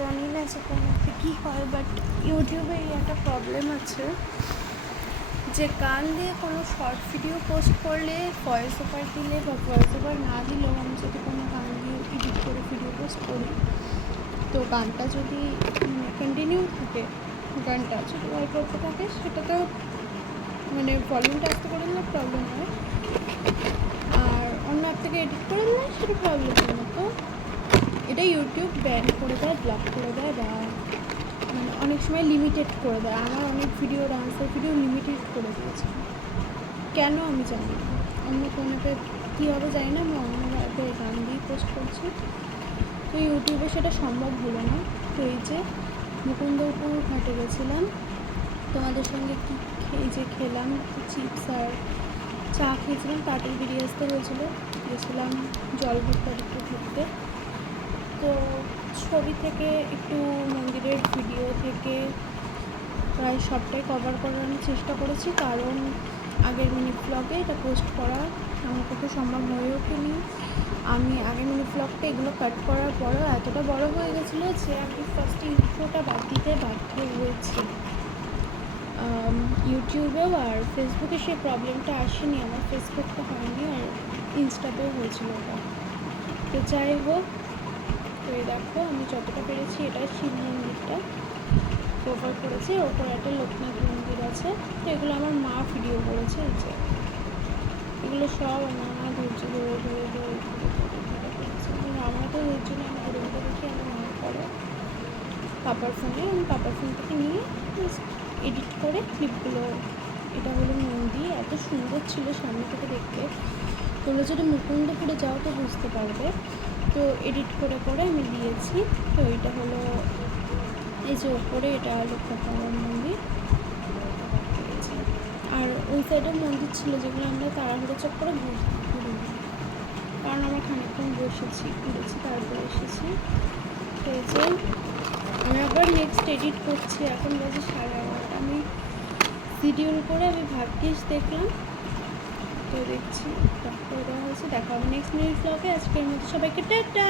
জানি না যে কোনোতে কী হয়, বাট ইউটিউবে এই একটা প্রবলেম আছে যে গান দিয়ে কোনো শর্ট ভিডিও পোস্ট করলে ভয়েস ওভার দিলে বা ভয়েস ওভার না দিলেও আমি যদি কোনো গান দিয়ে এডিট করে ভিডিও পোস্ট করি, তো গানটা যদি কন্টিনিউ থাকে, গানটা যদি ওয়াইড করতে থাকে, সেটা তো মানে ভলিউমটা আস্তে করে দিলে প্রবলেম হয়, আর অন্য অ্যাপ থেকে এডিট করে দিলে সেটা প্রবলেম হয় না। তো এটা ইউটিউব ব্যান করে দেয়, ব্লক করে দেয়, বা মানে অনেক সময় লিমিটেড করে দেয়। আমার অনেক ভিডিও, ডান্সের ভিডিও লিমিটেড করে দিয়েছে, কেন আমি জানি না। অন্য কোনো অ্যাপে কী হবে জানি না, আমি অন্য অ্যাপে গান দিয়ে পোস্ট করছি, তো ইউটিউবে সেটা সম্ভব হলো না। তো এই যে মুকুন্দপুর ঘাটে গেছিলাম, তোমাদের সঙ্গে কি এই যে খেলাম, চিপস আর চা খেয়েছিলাম, তাড়াতাড়ি বেরিয়ে আসতে হয়েছিলো। গেছিলাম জল ভর্তা একটু ঘুরতে, তো ছবি থেকে একটু মন্দিরের ভিডিও থেকে প্রায় সবটাই কভার করার চেষ্টা করেছি, কারণ আগের মিনি ব্লগে এটা পোস্ট করা আমার পক্ষে সম্ভব হয়ে ওঠেনি। আমি আগের মিনি ব্লগটা এগুলো কাট করার পরও এতটা বড় হয়ে গেছিলো যে আমি ফার্স্টে ইন্ট্রোটা বাদ দিতে বাধ্য হয়েছি। ইউটিউবেও আর ফেসবুকে সেই প্রবলেমটা আসেনি, আমার ফেসবুকটা হয়নি, আর ইনস্টাতেও হয়েছিল ওটা। তো যাই হোক, তো এই দেখো আমি যতটা পেরেছি এটা শিব মন্দিরটা কভার করেছি, ওপরে একটা লোকনাথ মন্দির আছে। তো এগুলো আমার মা ভিডিও করেছে, এই যে এগুলো সব আমার মা ধৈর্য ধরে ধরে ধরে করেছে। আমার তো ধৈর্য নিয়ে আমি ঘুরে ঘুরে দেখি, আমার মা করে পাপার ফোনে, আমি পাপার ফোন থেকে নিয়ে এডিট করে ক্লিপগুলো। এটা হলো মন্দির, এত সুন্দর ছিল সামনে থেকে দেখতে, তোমরা যদি মুকুন্দপুরে যাও তো বুঝতে পারবে। তো এডিট করে করে আমি দিয়েছি। তো এটা হলো এই যে ওপরে, এটা লোকনাথ মন্দির, আর ওই সাইডে মন্দির ছিল যেগুলো আমরা তাড়াহুড়ো চক করে ঘুরি, কারণ আমরা খানিকক্ষণ ঘুরেছি তারপরে এসেছি। তো এই যে আমি আবার নেক্সট এডিট করছি, এখন বাজে 11:30। আমি শিডিউল করে আমি ভাগ্যিস দেখলাম, তো দেখছি করে দেওয়া হয়েছে। দেখা হবে নেক্সট মিনিট ব্লগে। আজকের মতো সবাইকে টাটা।